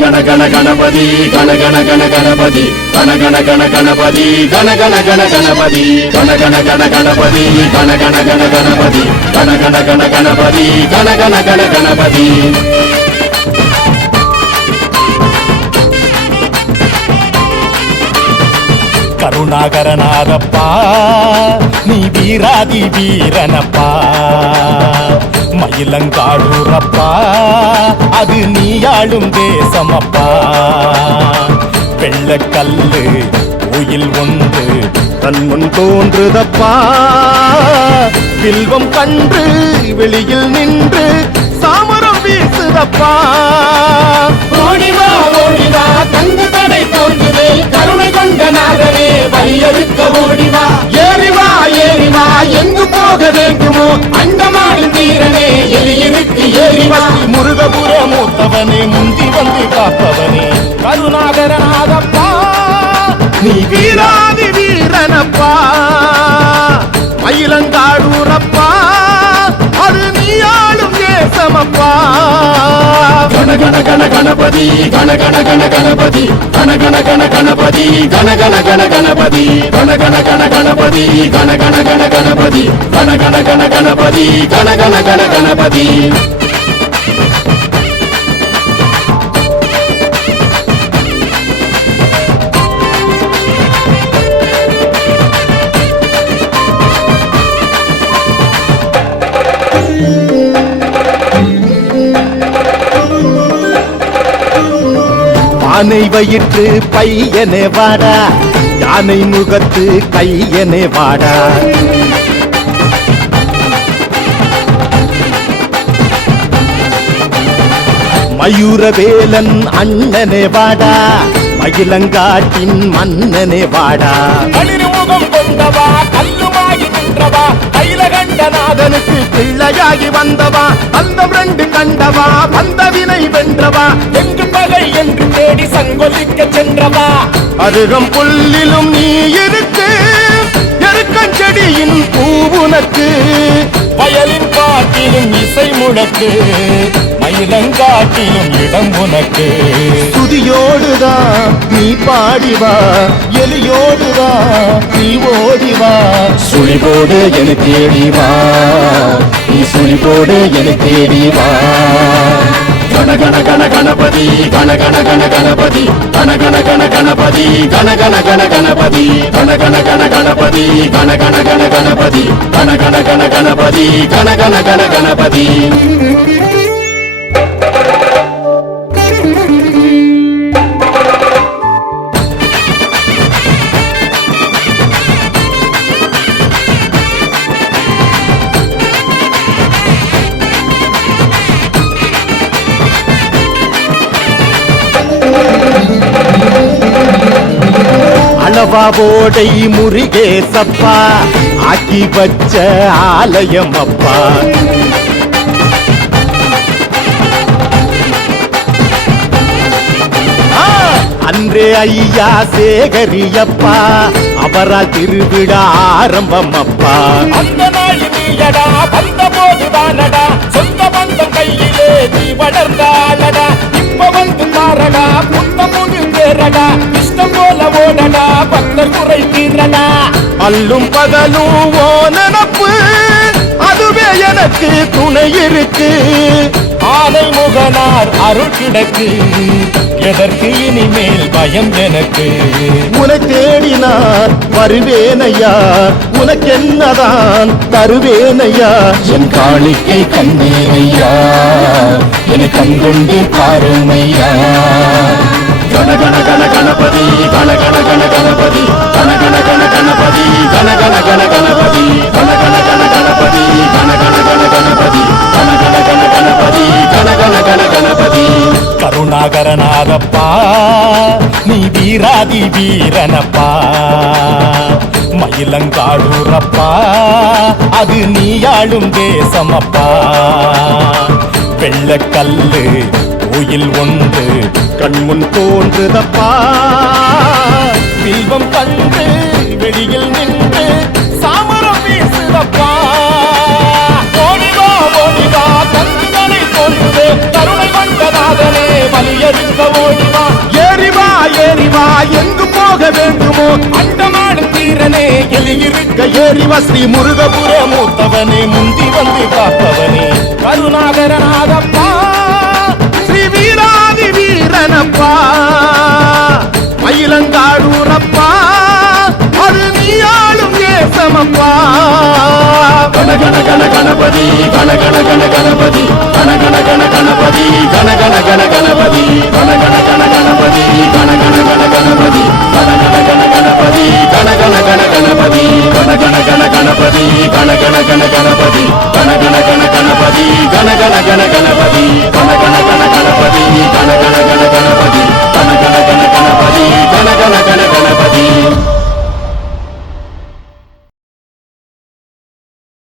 గణ గణ గణపతి గణ గణ గణ గణపతి గణ గణ గణ గణపతి గణ గణ గణ గణపతి గణ గణ గణ గణపతి గణ గణ గణ గణపతి గణ గణ గణ గణపతి గణ గణ గణ గణపతి கருணாகரநாதப்பா நீ வீராதி வீரனப்பா மயிலங்காடூரப்பா அது நீ ஆளும் தேசமப்பா வெள்ளக்கல்லு கோயில் ஒன்று தன் முன் தோன்றுதப்பா வில்வம் கன்று வெளியில் நின்று சாமரம் வீசுதப்பா ஓடிவா ஓடிவா தங்கு தடை தோன்றுதே கருணை கொண்ட நாதனே வலியறுக்க ஓடிவா ஏறிவா ஏறிவா எங்கு போக வேண்டுமோ அண்டமாடும் தீரனே எலியிருக்கு ஏறிவா முருகபுர மூத்தவனே முந்தி வந்து காப்பவனே கருணாகரநாதப்பா நீ வீராதி வீரனப்பா மயிலங்காடூரப்பா அது நீ ஆளும் தேசமப்பா గణ గణ గణ గణపతి గణ గణ గణ గణపతి గణ గణ గణ గణపతి గణ గణ గణ గణపతి గణ గణ గణ గణపతి గణ గణ గణ గణపతి గణ గణ గణ గణపతి గణ గణ గణ గణపతి யானை வயிற்று பையனே வாடா யானை முகத்து கையனே வாடா மயூரவேலன் அண்ணனே வாடா மயிலங்காட்டின் மன்னனே வாடா களிர்முகம் கொண்டவா கல்லுமாகி நின்றவா கைலகண்டநாதனுக்கு பிள்ளையாகி வந்தவா அந்த ரெண்டு கண்டவா வந்தவினை வென்றவா எங்கு பகை என்று தேடி சங்கொலிக்க சென்றவா அருகம் புல்லிலும் நீ இருக்கு எருக்கஞ்செடியின் பூவுனக்கு வயலின் காட்டிலும் இசை முழக்கு மயிலங்காட்டிலும் இடம் உனக்கு துதியோடுதான் நீ பாடிவா எலியோடுதான் நீ ஓடிவா சுழிபோடு என தேடிவா நீ சுழிபோடு என தேடிவா గణ గణ గణ గణపతి గణ గణ గణ గణపతి గణ గణ గణ గణపతి గణ గణ గణ గణపతి గణ గణ గణ గణపతి గణ గణ గణ గణపతి గణ గణ గణ గణపతి గణ గణ గణ గణపతి அளவாவோடை முருகேசப்பா ஆக்கி வச்ச ஆலயம் அப்பா அன்றே ஐயா சேகரியப்பா அவரால் திருவிழா ஆரம்பம் அப்பா அந்த நாள் நீயடா வந்த போதுதானடா சொந்த பந்தம் கையிலே நீ வளர்ந்தாளடா இப்ப வந்து பாரடா புத்த முழு பேரடா இஷ்டம் போல ஓடடா பக்தர் குறை தீரடா அல்லும் பகலும் ஓ நினப்பு அதுவே எனக்கு துணை இருக்கு ஆனை முகனார் அருள் கிடக்கு எதற்கு இனிமேல் பயம் எனக்கு உனை தேடினார் வருவேனையா உனக்கென்னதான் தருவேனையா என் காளிக்கை கண்ணேரையா என கண்கொண்டு பாருமையா గణ గణ గణ గణపతి గణ గణ గణ గణపతి గణ గణ గణ గణపతి గణ గణ గణ గణపతి గణ గణ గణ గణపతి గణ గణ గణ గణపతి గణ గణ గణ గణపతి గణ గణ గణ గణపతి கருணாகரநாதப்பா நீ வீராதி வீரனப்பா மயிலங்காடூரப்பா அது நீ ஆளும் தேசமப்பா வெள்ளக்கல்லு கோயில் ஒன்று கண்முன் தோன்றுதப்பா வில்வம் கண்டு வெளியில் நின்று சாமரம் வீசுதப்பா ஓடிவா ஓடிவா தந்தனை தோன்றுதே கருணை கொண்ட நாதனே வலியறுக்க ஓடி போக வேண்டுமோ அண்டமாடும் தீரனே எலியிருக்க ஏறிவ ஸ்ரீ முருகபுர மூத்தவனே முந்தி வந்து காப்பவனே கருணாகரநாதப்பா ஸ்ரீ வீராதி வீரனப்பா மயிலங்காடூரப்பா அது நீயாளும் தேசமப்பா கண கண கண கணபதி கண கண கண கணபதி கண கண கண கணபதி கண கண கண கணபதி கண கண கண கணபதி கண கண கண கணபதி கண கண கண கணபதி கண கண கண கணபதி கண கண கண கணபதி கண கண கண கணபதி கண கண